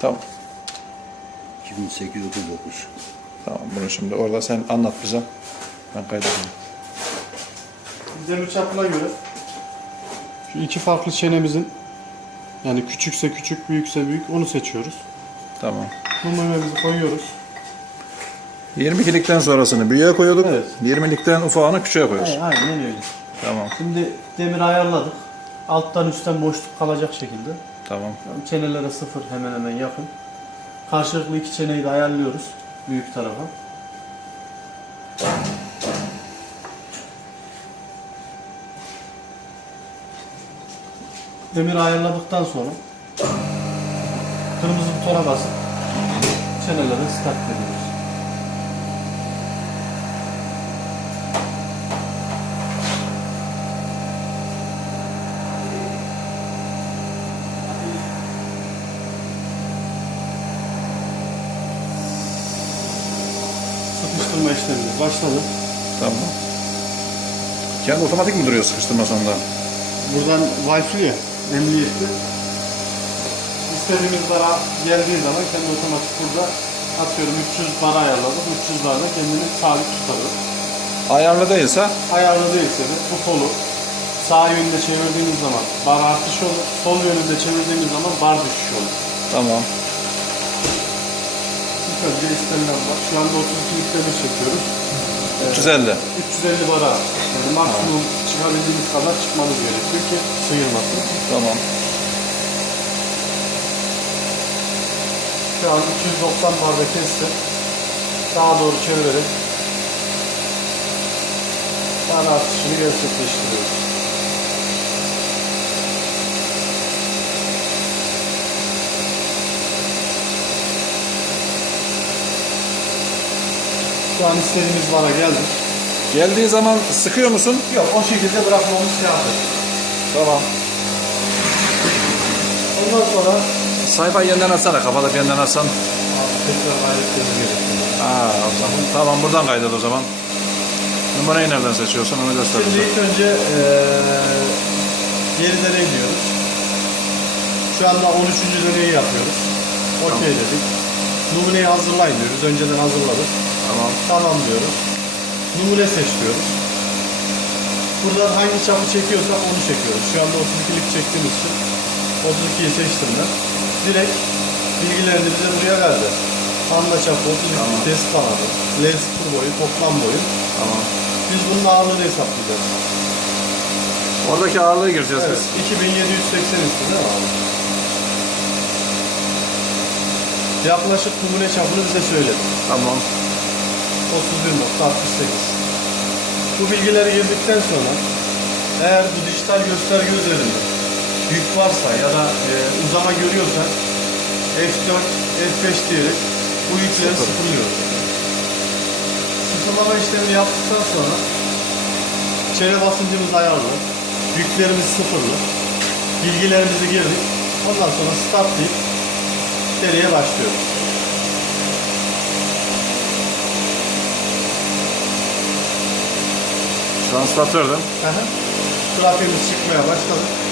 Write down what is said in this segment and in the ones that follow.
Tamam. 2839. Tamam bunu şimdi orada sen anlat bize. Ben kaydedeyim. Demir çapına göre şu iki farklı çenemizin yani küçükse küçük, büyükse büyük onu seçiyoruz. Tamam. Numaramızı koyuyoruz. 22'likten sonrasını büyüğe koyuyorduk. Evet. 20'likten ufağını küçüğe koyuyoruz. Evet, aynen öyle. Tamam. Şimdi demiri ayarladık. Alttan üstten boşluk kalacak şekilde. Tamam. Çenelere sıfır hemen hemen yakın. Karşılıklı iki çeneyi de ayarlıyoruz büyük tarafa. Demiri ayarladıktan sonra kırmızı butona basıp çenelere start veriyoruz. Sıkıştırma işlemimiz başladı. Tamam. Kendi otomatik mi duruyor sıkıştırma sonunda? Buradan Wi-Fi ya, emniyetli. İstediğimiz bara geldiği zaman kendi otomatik burada atıyorum 300 bara ayarladık. 300 barda kendini sabit tutarız. Ayarlı değilse Ayarlı değilse de bu kolu sağ yönünde çevirdiğimiz zaman bar artış olur. Sol yönünde çevirdiğimiz zaman bar düşüş olur. tamam. İlk önce istenilen var. Şu anda 32 yükleme çekiyoruz. 350. 350 bara yani maksimum çıkabildiğimiz kadar çıkmamız gerekiyor ki sıyırmasın. Tamam. Şu an 290 barda kesti. Sağa doğru çevirerek bar artışını gerçekleştiriyoruz. Şu an istediğimiz bara geldik. Geldiği zaman sıkıyor musun? Yok o şekilde bırakmamız kâfi. Tamam. Ondan sonra Sayfayı yeniden açsana. Kapatıp yeniden açsan. tekrar gayretlerimiz gerekiyor. Aa, o zaman. Tamam buradan kaydet o zaman. Numarayı nereden seçiyorsun onu göster Şimdi ilk önce eee geri deney diyoruz. Şu anda 13. deneyi yapıyoruz. Okey dedik. Numuneyi hazırlayın diyoruz. Önceden hazırladık. Tamam. Tamam diyoruz. Numune seç diyoruz. Buradan hangi çapı çekiyorsak onu çekiyoruz. Şu anda 32'lik çektiğimiz için 32'yi seçtim ben. Direkt bilgilerini bize buraya verdi. Anda çapı 32 test kanadı, lens sıfır boyu, toplam boyu. Tamam. Biz bunun ağırlığını hesaplayacağız. Oradaki ağırlığı gireceğiz Evet, 2780 üstü değil mi abi? Yaklaşık numune çapını bize söyledi. Tamam. 31.68 Bu bilgileri girdikten sonra eğer bu dijital gösterge üzerinde yük varsa ya da e, uzama görüyorsan F4, F5 diyerek bu yükleri Sıfır. sıfırlıyoruz. Sıfırlama işlemini yaptıktan sonra çene basıncımız ayarlı, yüklerimiz sıfırlı, bilgilerimizi girdik. Ondan sonra start deyip seriye başlıyoruz. Translatördün. Aha. Grafiğimiz çıkmaya başladı.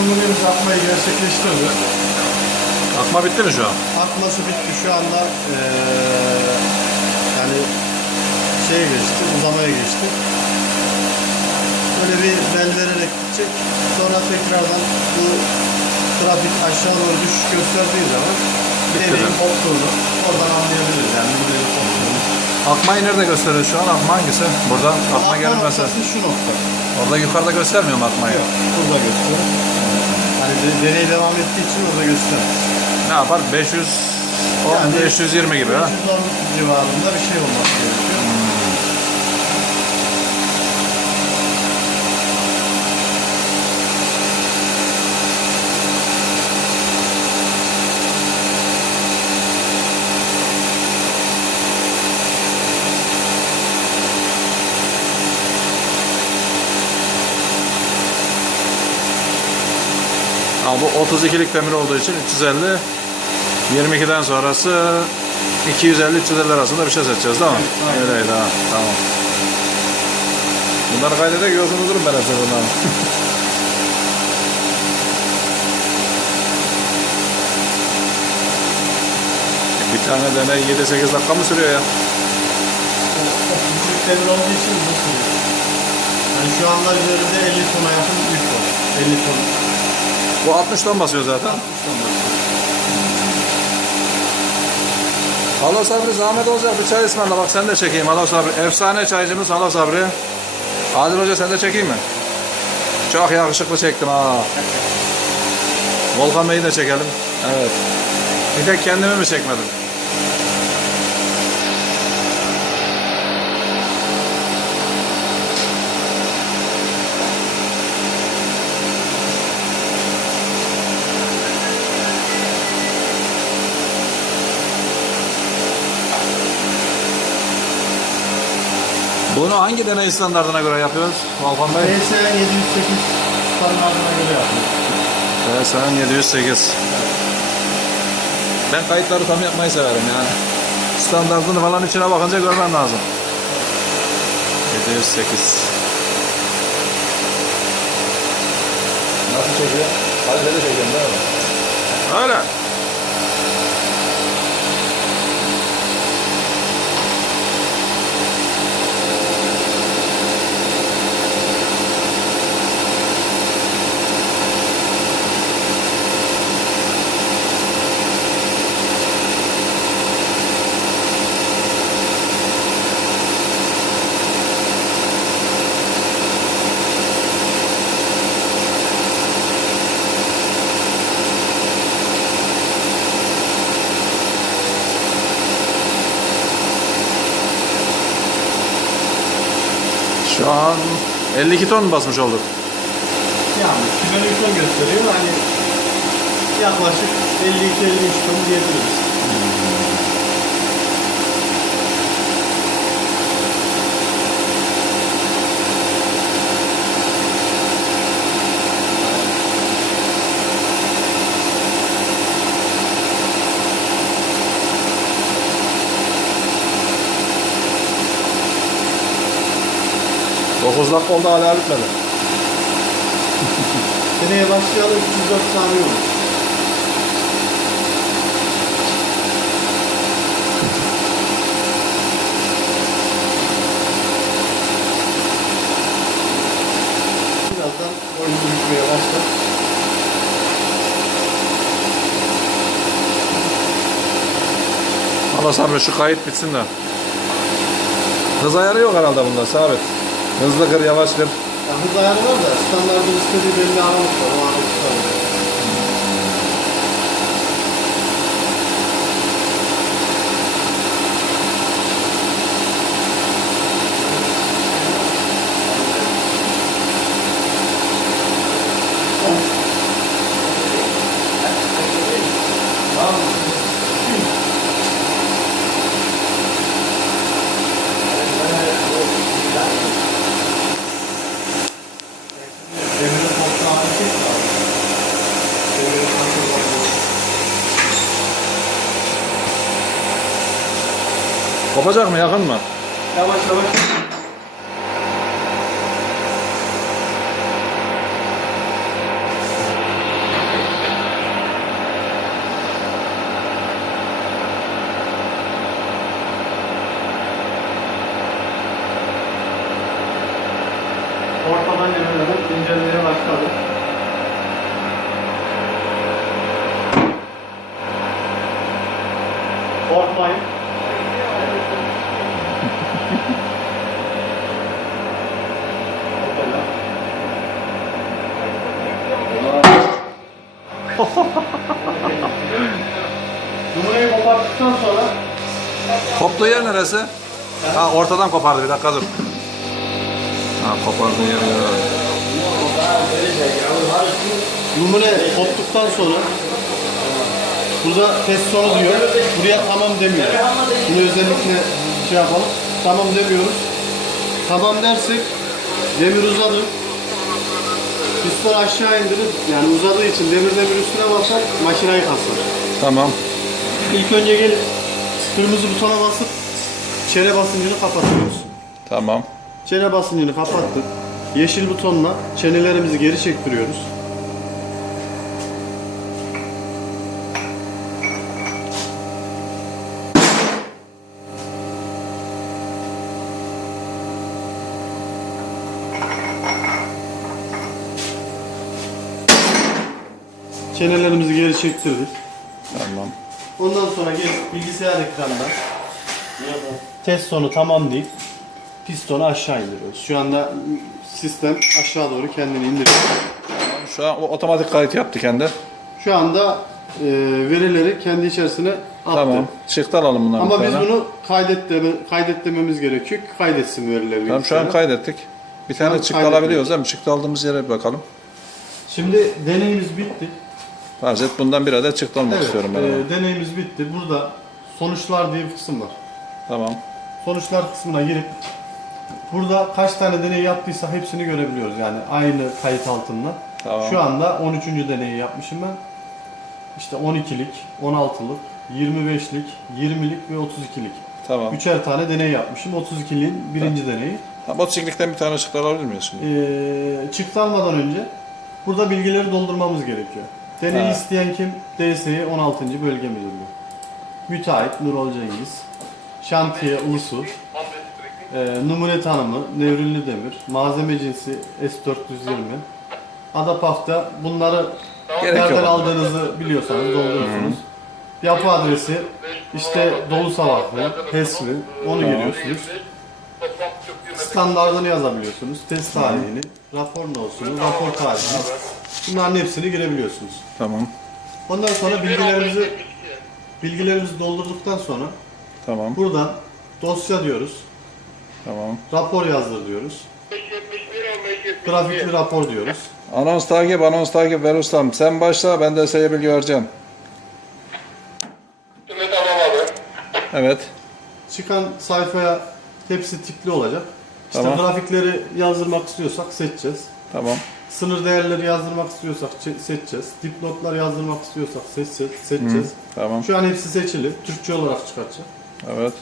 Bölümümüz yapmayı gerçekleştirdi. Akma bitti mi şu an? Akması bitti şu anda eee, yani şeye geçti, uzamaya geçti. Böyle bir bel vererek gidecek. Sonra tekrardan bu trafik aşağı doğru düşüş gösterdiği zaman deneyin koptuğunu oradan anlayabiliriz yani deneyin koptuğunu. Akmayı nerede gösteriyor şu an? Akma hangisi? Burada akma Akma noktası şu nokta. Orada yukarıda göstermiyor mu akmayı? Yok, burada gösteriyor. De- deney devam ettiği için orada göstermez. Ne yapar? 500 10, Yani 520 gibi ha? 510 civarında bir şey olması gerekiyor. Ama bu 32'lik demir olduğu için 350 22'den sonrası 250 350 arasında bir şey seçeceğiz değil mi? Evet. Öyleydi ha. Tamam. Bunları yolcunu durum ben hepsini bundan. bir tane deney 7-8 dakika mı sürüyor ya? Büyük demir olduğu için uzun sürüyor. Yani şu anda üzerinde 50 tona yakın yük var. 50 ton. Bu 60 ton basıyor zaten. Alo Sabri zahmet olacak bir çay ısmarla bak sen de çekeyim Alo Sabri. Efsane çaycımız Alo Sabri. Adil Hoca sen de çekeyim mi? Çok yakışıklı çektim ha. Volkan Bey'i de çekelim. Evet. Bir tek kendimi mi çekmedim? Bunu hangi deney standartına göre yapıyoruz Volkan Bey? PS 708 standartına göre yapıyor. PSN 708. Ben kayıtları tam yapmayı severim yani. Standartını falan içine bakınca görmem lazım. 708. Nasıl çekiyor? Kaliteli çekiyorum değil mi? Öyle. Şu an 52 ton basmış olduk? Yani kilometre gösteriyor. Hani yaklaşık 52-53 ton diyebiliriz. Dakika oldu hala bitmedi. Seneye başlayalı 304 saniye oldu. Birazdan oyunu bitmeye başlar. Allah sabır şu kayıt bitsin de. Hız ayarı yok herhalde bunda sabit. Hızlı kır yavaş kır. Ya hız ayarı var da standartın istediği belli aralık var. O aralık tutalım. Kopacak mı yakın mı? Yavaş yavaş. Numuneyi koparttıktan sonra Koptuğu yer neresi? Ha ortadan kopardı bir dakika dur. Ha kopardığı yer. numune koptuktan sonra burada test sonu diyor. Buraya tamam demiyor. Bunu özellikle şey yapalım. Tamam demiyoruz. Tamam dersek demir uzadı. Piston aşağı indirir. Yani uzadığı için demir demir üstüne basar makineyi kasar. Tamam. İlk önce gelip kırmızı butona basıp çene basıncını kapatıyoruz. Tamam. Çene basıncını kapattık. Yeşil butonla çenelerimizi geri çektiriyoruz. Çenelerimizi geri çektirdik. Tamam. Ondan sonra gelip bilgisayar ekranında test sonu tamam deyip pistonu aşağı indiriyoruz. Şu anda sistem aşağı doğru kendini indiriyor. Şu an o otomatik kayıt yaptı kendi. Şu anda e, verileri kendi içerisine attı. Tamam. Çıktı alalım bundan Ama bir biz tane. bunu kaydetme, kaydetmemiz gerekiyor ki kaydetsin verileri. Tamam şu an bilgisayara. kaydettik. Bir tane an çıktı kaydettik. alabiliyoruz değil mi? Çıktı aldığımız yere bir bakalım. Şimdi deneyimiz bitti. Farz et bundan bir adet çıktı almak istiyorum ben. ama. e, deneyimiz bitti. Burada sonuçlar diye bir kısım var. Tamam. Sonuçlar kısmına girip burada kaç tane deney yaptıysa hepsini görebiliyoruz. Yani aynı kayıt altında. Tamam. Şu anda 13. deneyi yapmışım ben. İşte 12'lik, 16'lık, 25'lik, 20'lik ve 32'lik. Tamam. Üçer tane deney yapmışım. 32'liğin birinci deneyi. Ha, motosikletten bir tane çıktı alabilir miyiz şimdi? Ee, çıktı almadan önce burada bilgileri doldurmamız gerekiyor. Deneyi Ha. isteyen kim? DSİ 16. Bölge Müdürlüğü. Müteahhit Nurol Cengiz. Şantiye Ulusu. Ee, numune tanımı Nevrilli Demir. Malzeme cinsi S420. Adapaf'ta bunları Gerek nereden yok. aldığınızı biliyorsanız dolduruyorsunuz. Yapı adresi işte Dolu Savaklı, HESVI onu giriyorsunuz. Standartını yazabiliyorsunuz. Test tarihini, rapor nosunu, rapor tarihini. Bunların hepsini girebiliyorsunuz. Tamam. Ondan sonra bilgilerimizi bilgilerimizi doldurduktan sonra Tamam. buradan dosya diyoruz. Tamam. Rapor yazdır diyoruz. Grafikli rapor diyoruz. Anons takip, anons takip ver ustam. Sen başla ben de size bilgi vereceğim. Şimdi tamam abi. Evet. Çıkan sayfaya hepsi tipli olacak. İşte Tamam. grafikleri yazdırmak istiyorsak seçeceğiz. Tamam. Sınır değerleri yazdırmak istiyorsak çe- seçeceğiz. Dipnotlar yazdırmak istiyorsak seçeceğiz. seçeceğiz. Tamam. Şu an hepsi seçili. Türkçe olarak çıkartacak. Evet.